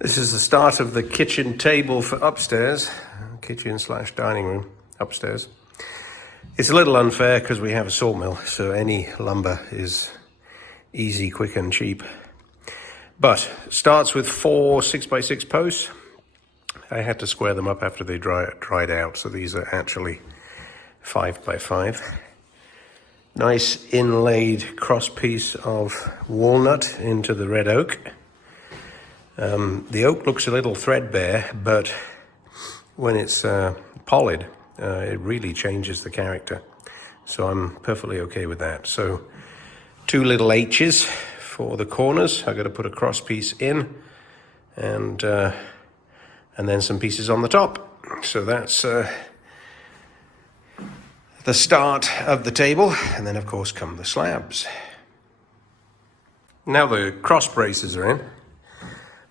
This is the start of the kitchen table for upstairs, kitchen/dining room upstairs. It's a little unfair because we have a sawmill, so any lumber is easy, quick and cheap. But starts with 4 6x6 posts. I had to square them up after they dried out, so these are actually 5x5. Nice inlaid cross piece of walnut into the red oak. The oak looks a little threadbare, but when it's polished, it really changes the character. So I'm perfectly okay with that. So 2 little H's for the corners. I've got to put a cross piece in, and then some pieces on the top. So that's the start of the table, and then of course come the slabs. Now the cross braces are in.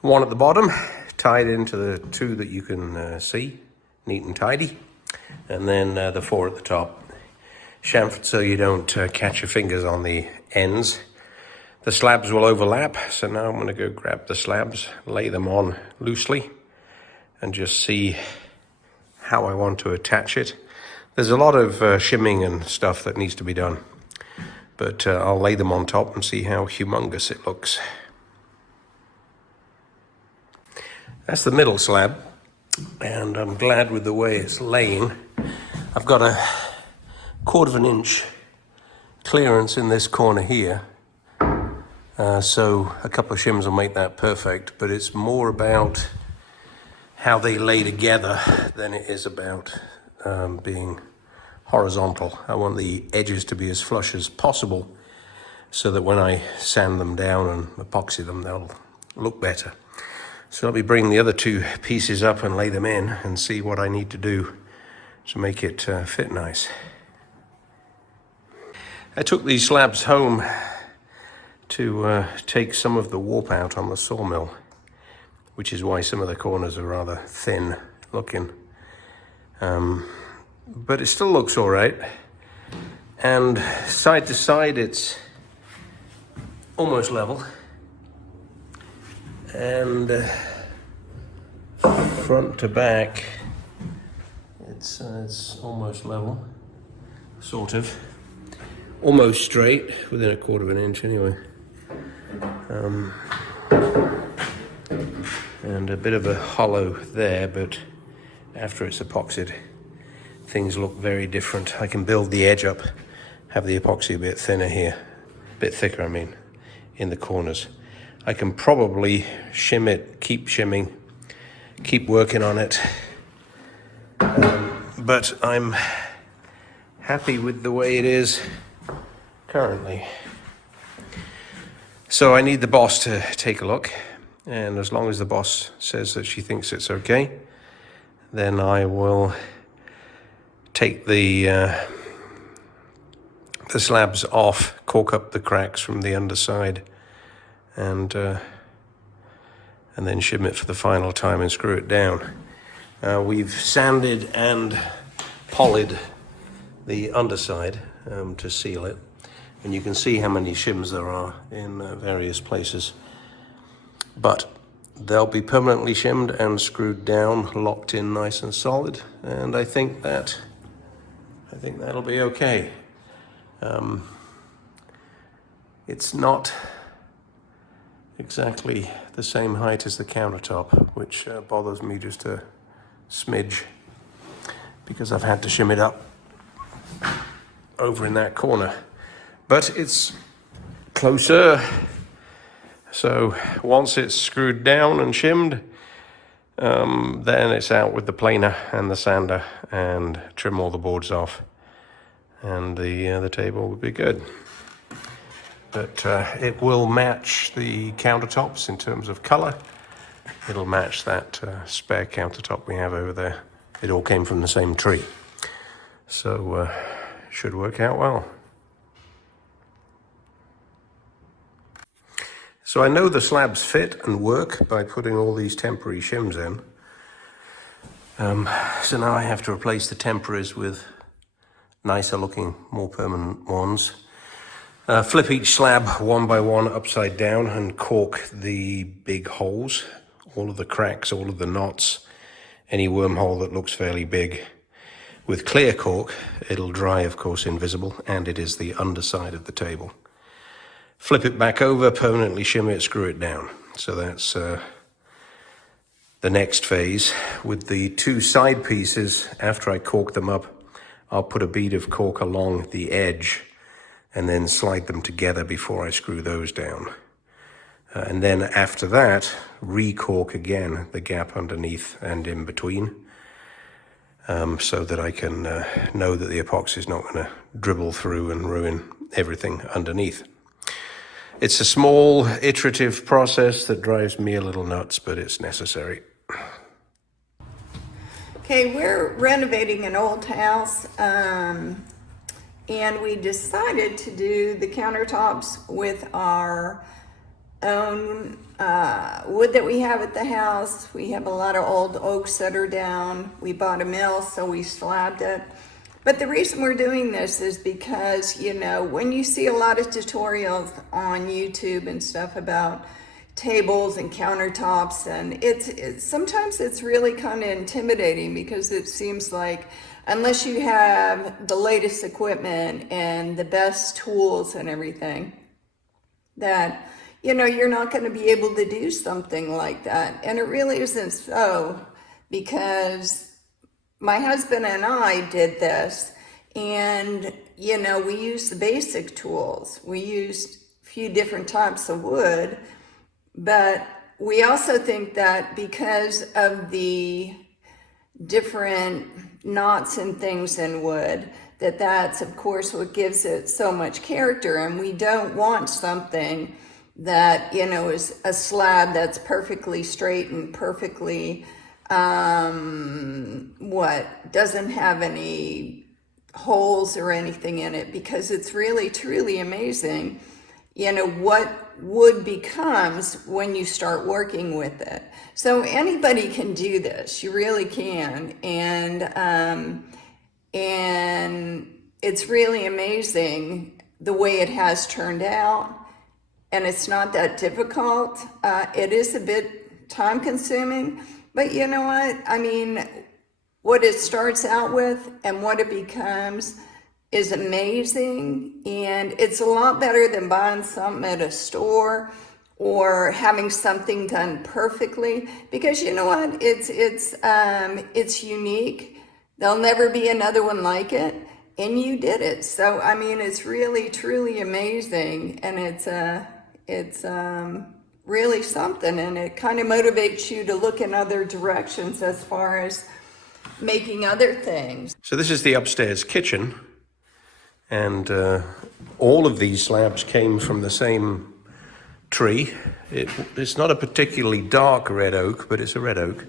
1 at the bottom, tied into the 2 that you can see, neat and tidy, and then the 4 at the top, chamfered so you don't catch your fingers on the ends. The slabs will overlap, so now I'm going to go grab the slabs, lay them on loosely, and just see how I want to attach it. There's a lot of shimming and stuff that needs to be done, but I'll lay them on top and see how humongous it looks. That's the middle slab, and I'm glad with the way it's laying. I've got a 1/4 inch clearance in this corner here, so a couple of shims will make that perfect, but it's more about how they lay together than it is about being horizontal. I want the edges to be as flush as possible so that when I sand them down and epoxy them, they'll look better. So I'll be bringing the other 2 pieces up and lay them in and see what I need to do to make it fit nice. I took these slabs home to take some of the warp out on the sawmill, which is why some of the corners are rather thin looking. But it still looks all right. And side to side, it's almost level. And front to back, it's almost level, sort of. Almost straight, within a 1/4 inch anyway. And a bit of a hollow there, but after it's epoxied, things look very different. I can build the edge up, have the epoxy a bit thinner here, a bit thicker, I mean, in the corners. I can probably shim it, keep shimming, keep working on it, but I'm happy with the way it is currently. So I need the boss to take a look, and as long as the boss says that she thinks it's okay, then I will take the slabs off, caulk up the cracks from the underside, and then shim it for the final time and screw it down. We've sanded and polished the underside to seal it, and you can see how many shims there are in various places. But they'll be permanently shimmed and screwed down, locked in nice and solid, and I think that'll be okay. It's not exactly the same height as the countertop, which bothers me just a smidge, because I've had to shim it up over in that corner. But it's closer, so once it's screwed down and shimmed, then it's out with the planer and the sander and trim all the boards off, and the table will be good. But it will match the countertops in terms of color. It'll match that spare countertop we have over there. It all came from the same tree, so should work out well. So I know the slabs fit and work by putting all these temporary shims in. So now I have to replace the temporaries with nicer looking, more permanent ones. Flip each slab 1 by 1 upside down and caulk the big holes all of the cracks, all of the knots, any wormhole that looks fairly big. With clear cork, it'll dry, of course, invisible, and it is the underside of the table. Flip it back over, permanently shim it, screw it down. So that's the next phase. With the two side pieces, after I cork them up, I'll put a bead of cork along the edge and then slide them together before I screw those down. And then after that, re-cork again the gap underneath and in between, so that I can know that the epoxy is not going to dribble through and ruin everything underneath. It's a small, iterative process that drives me a little nuts, but it's necessary. Okay, we're renovating an old house, and we decided to do the countertops with our own wood that we have at the house. We have a lot of old oaks that are down. We bought a mill, so we slabbed it. But the reason we're doing this is because, you know, when you see a lot of tutorials on YouTube and stuff about tables and countertops, and it's sometimes it's really kind of intimidating, because it seems like unless you have the latest equipment and the best tools and everything, that, you know, you're not going to be able to do something like that. And it really isn't so, because my husband and I did this, and, you know, we used the basic tools. We used a few different types of wood, but we also think that because of the different knots and things in wood, that's of course what gives it so much character. And we don't want something that, you know, is a slab that's perfectly straight and perfectly doesn't have any holes or anything in it, because it's really truly amazing, you know, what wood becomes when you start working with it. So anybody can do this, you really can, and it's really amazing the way it has turned out. And it's not that difficult. It is a bit time consuming, but you know what? I mean, what it starts out with and what it becomes is amazing. And it's a lot better than buying something at a store or having something done perfectly, because you know what? It's unique. There'll never be another one like it. And you did it. So, I mean, it's really, truly amazing. And it's really something, and it kind of motivates you to look in other directions as far as making other things. So this is the upstairs kitchen, and all of these slabs came from the same tree. It's not a particularly dark red oak, but it's a red oak.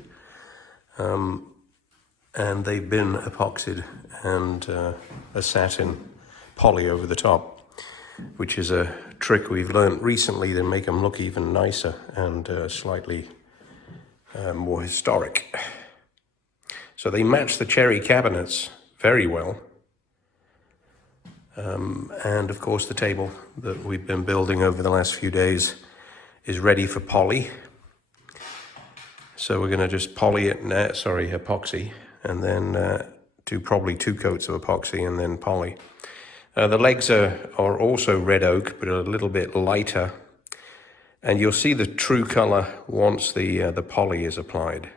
And they've been epoxied and a satin poly over the top, which is a trick we've learned recently to make them look even nicer and slightly more historic. So they match the cherry cabinets very well. And of course the table that we've been building over the last few days is ready for poly. So we're going to just epoxy, and then do probably 2 coats of epoxy and then poly. The legs are also red oak, but a little bit lighter. And you'll see the true color once the poly is applied.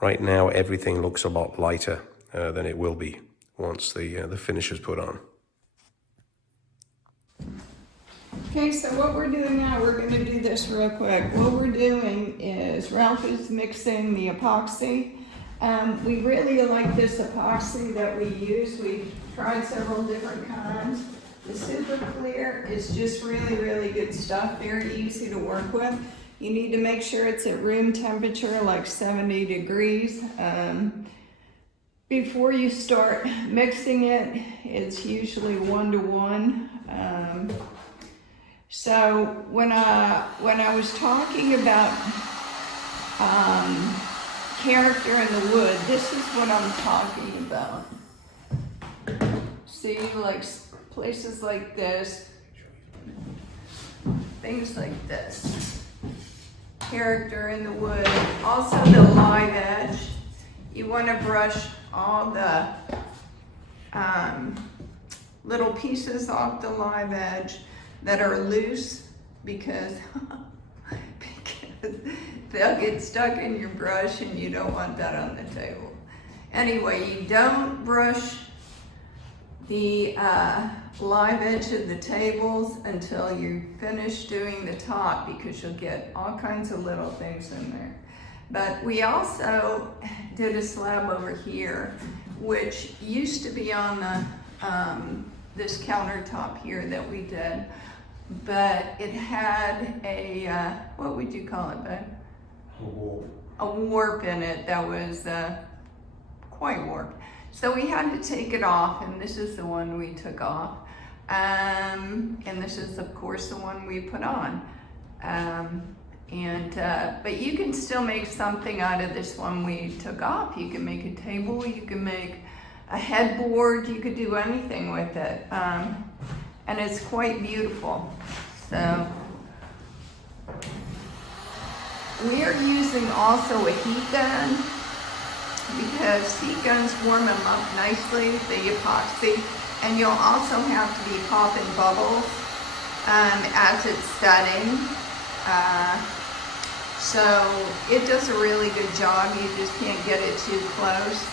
Right now, everything looks a lot lighter than it will be once the finish is put on. Okay, so what we're doing now, we're going to do this real quick. What we're doing is Ralph is mixing the epoxy. We really like this epoxy that we use. We've tried several different kinds. The super clear is just really, really good stuff, very easy to work with. You need to make sure it's at room temperature, like 70 degrees. Before you start mixing it, it's usually 1-to-1. So when I was talking about character in the wood, this is what I'm talking about. See, like places like this, things like this. character in the wood. Also the live edge. You want to brush all the little pieces off the live edge that are loose because they'll get stuck in your brush and you don't want that on the table. Anyway, you don't brush the live edge of the tables until you finish doing the top because you'll get all kinds of little things in there. But we also did a slab over here, which used to be on the this countertop here that we did, but it had a, what would you call it, bud? A warp in it that was quite warped. So we had to take it off, and this is the one we took off. And this is, of course, the one we put on. But you can still make something out of this one we took off. You can make a table, you can make a headboard, you could do anything with it. And it's quite beautiful. So we are using also a heat gun because heat guns warm them up nicely, the epoxy, and you'll also have to be popping bubbles as it's setting. So it does a really good job, you just can't get it too close.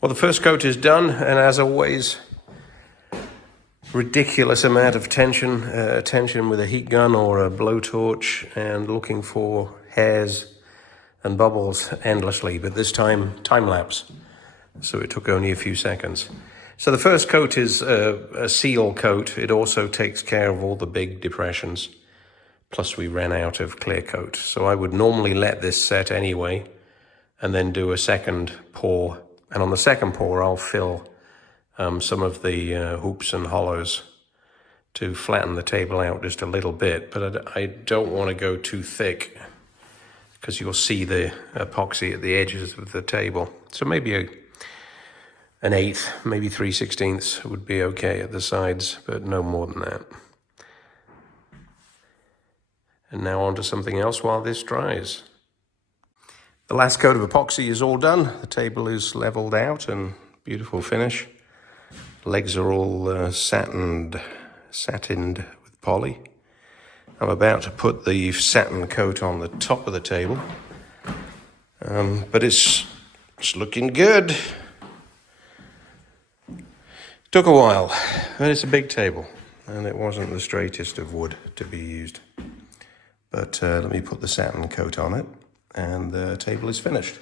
Well, the first coat is done, and as always, ridiculous amount of attention with a heat gun or a blowtorch and looking for hairs and bubbles endlessly, but this time time-lapse, so it took only a few seconds. So the first coat is a seal coat. It also takes care of all the big depressions, plus we ran out of clear coat. So I would normally let this set anyway, and then do a second pour. And on the second pour, I'll fill some of the hoops and hollows to flatten the table out just a little bit, but I don't want to go too thick because you'll see the epoxy at the edges of the table. So maybe an eighth, maybe 3/16 would be okay at the sides, but no more than that. And now on to something else while this dries. The last coat of epoxy is all done. The table is leveled out and beautiful finish. Legs are all satined with poly. I'm about to put the satin coat on the top of the table, but it's looking good. Took a while, but it's a big table, and it wasn't the straightest of wood to be used. But let me put the satin coat on it, and the table is finished.